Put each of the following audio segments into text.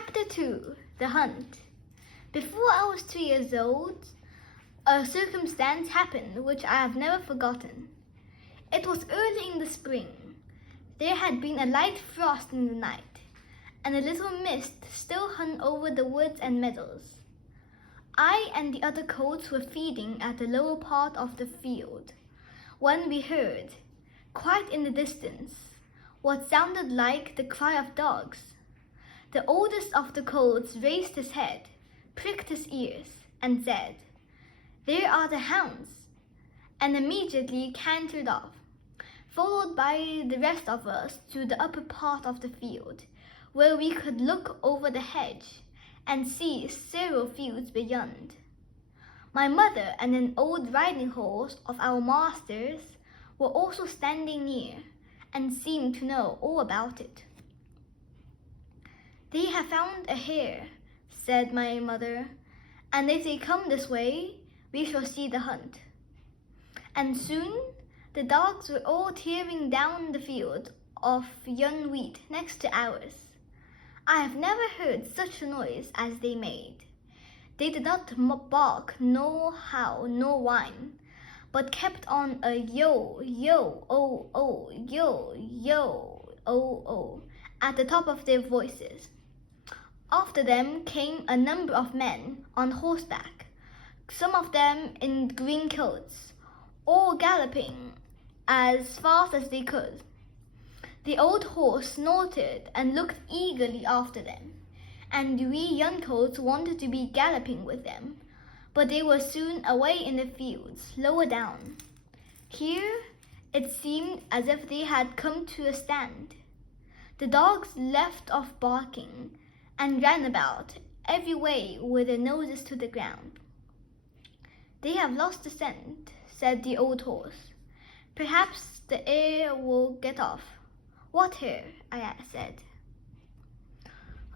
Chapter 2: The Hunt. Before I was 2 years old, a circumstance happened which I have never forgotten. It was early in the spring. There had been a light frost in the night, and a little mist still hung over the woods and meadows. I and the other colts were feeding at the lower part of the field when we heard, quite in the distance, what sounded like the cry of dogs. The oldest of the colts raised his head, pricked his ears, and said, "There are the hounds," and immediately cantered off, followed by the rest of us to the upper part of the field, where we could look over the hedge and see several fields beyond. My mother and an old riding horse of our master's were also standing near, and seemed to know all about it. "They have found a hare," said my mother, "and if they come this way, we shall see the hunt." And soon the dogs were all tearing down the field of young wheat next to ours. I have never heard such a noise as they made. They did not bark, nor howl, nor whine, but kept on a yo, yo, oh, oh, yo, yo, oh, oh, at the top of their voices. After them came a number of men on horseback, some of them in green coats, all galloping as fast as they could. The old horse snorted and looked eagerly after them, and we young colts wanted to be galloping with them, but they were soon away in the fields, lower down. Here it seemed as if they had come to a stand. The dogs left off barking and ran about every way with their noses to the ground. "They have lost the scent," said the old horse. "Perhaps the hare will get off." "What hare?" I said.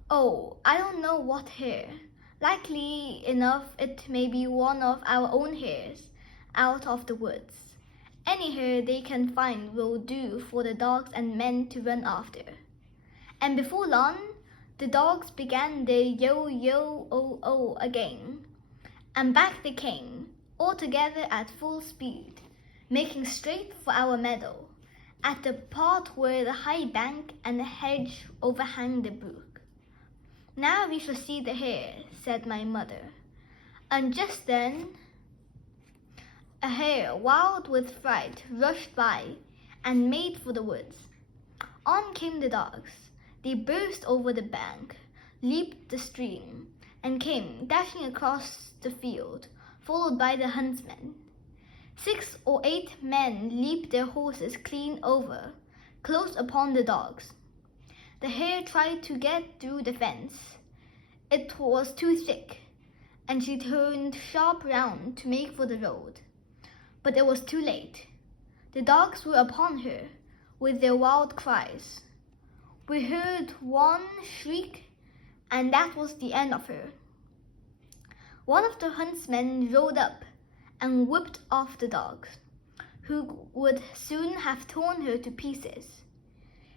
"Oh, I don't know what hare. Likely enough it may be one of our own hares out of the woods. Any hare they can find will do for the dogs and men to run after." And before long, the dogs began their yo, yo, oh, oh again, and back they came, all together at full speed, making straight for our meadow, at the part where the high bank and the hedge overhang the brook. "Now we shall see the hare," said my mother. And just then a hare, wild with fright, rushed by and made for the woods. On came the dogs. They burst over the bank, leaped the stream, and came dashing across the field, followed by the huntsmen. 6 or 8 men leaped their horses clean over, close upon the dogs. The hare tried to get through the fence. It was too thick, and she turned sharp round to make for the road. But it was too late. The dogs were upon her with their wild cries. We heard one shriek, and that was the end of her. One of the huntsmen rode up and whipped off the dogs, who would soon have torn her to pieces.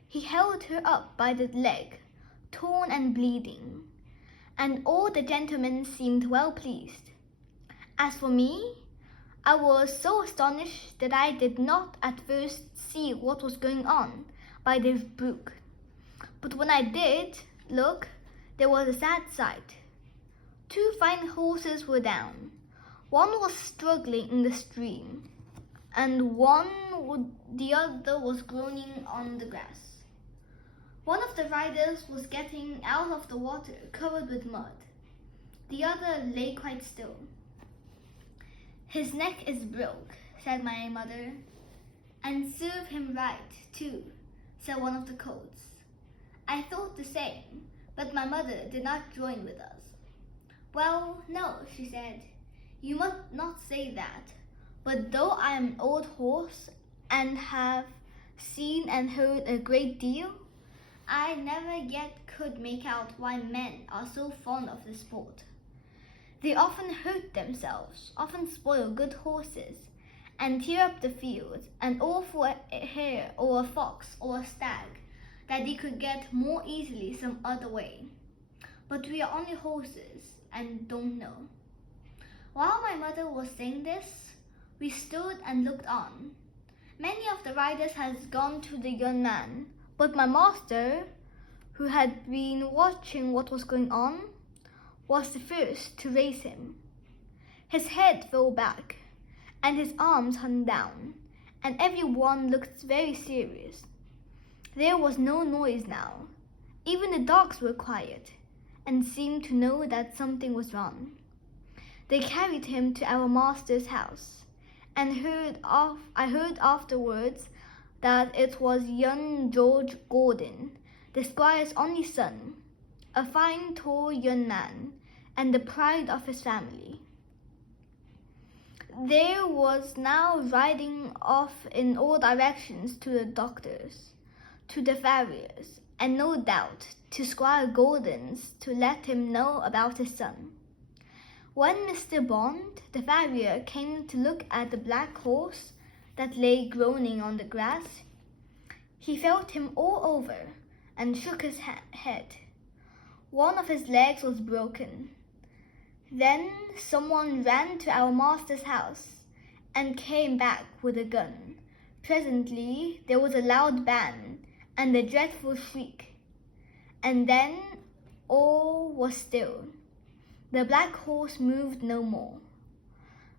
He held her up by the leg, torn and bleeding, and all the gentlemen seemed well pleased. As for me, I was so astonished that I did not at first see what was going on by the brook. But when I did look, there was a sad sight. 2 fine horses were down. One was struggling in the stream, and the other was groaning on the grass. One of the riders was getting out of the water covered with mud. The other lay quite still. "His neck is broke," said my mother. "And serve him right, too," said one of the colts. I thought the same, but my mother did not join with us. "Well, no," she said, "you must not say that. But though I am an old horse and have seen and heard a great deal, I never yet could make out why men are so fond of the sport. They often hurt themselves, often spoil good horses, and tear up the fields, and all for a hare or a fox or a stag that they could get more easily some other way. but we are only horses and don't know." While my mother was saying this, we stood and looked on. Many of the riders had gone to the young man, but my master, who had been watching what was going on, was the first to raise him. His head fell back, and his arms hung down, and everyone looked very serious. There was no noise now. Even the dogs were quiet, and seemed to know that something was wrong. They carried him to our master's house, and I heard afterwards that it was young George Gordon, the squire's only son, a fine tall young man, and the pride of his family. There was now riding off in all directions to the doctors, to the farriers, and no doubt to Squire Gordon's to let him know about his son. When Mr. Bond, the farrier, came to look at the black horse that lay groaning on the grass, he felt him all over and shook his head. One of his legs was broken. Then someone ran to our master's house and came back with a gun. Presently there was a loud bang and a dreadful shriek, and then all was still. The black horse moved no more.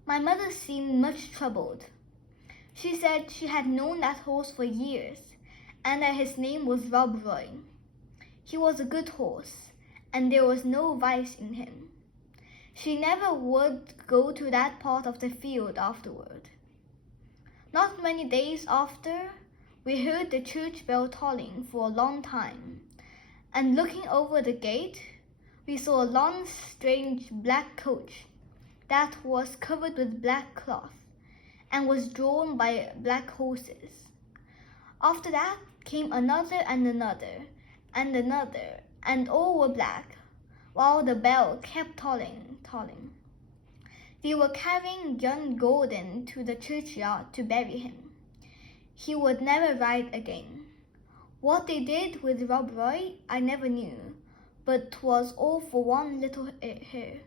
My mother seemed much troubled. She said she had known that horse for years, and that his name was Rob Roy. He was a good horse, and there was no vice in him. She never would go to that part of the field afterward. Not many days after, we heard the church bell tolling for a long time, and looking over the gate, we saw a long, strange black coach that was covered with black cloth and was drawn by black horses. After that came another and another and another, and all were black, while the bell kept tolling. They were carrying young Gordon to the churchyard to bury him. He would never ride again. What they did with Rob Roy I never knew, but 'twas all for one little hair.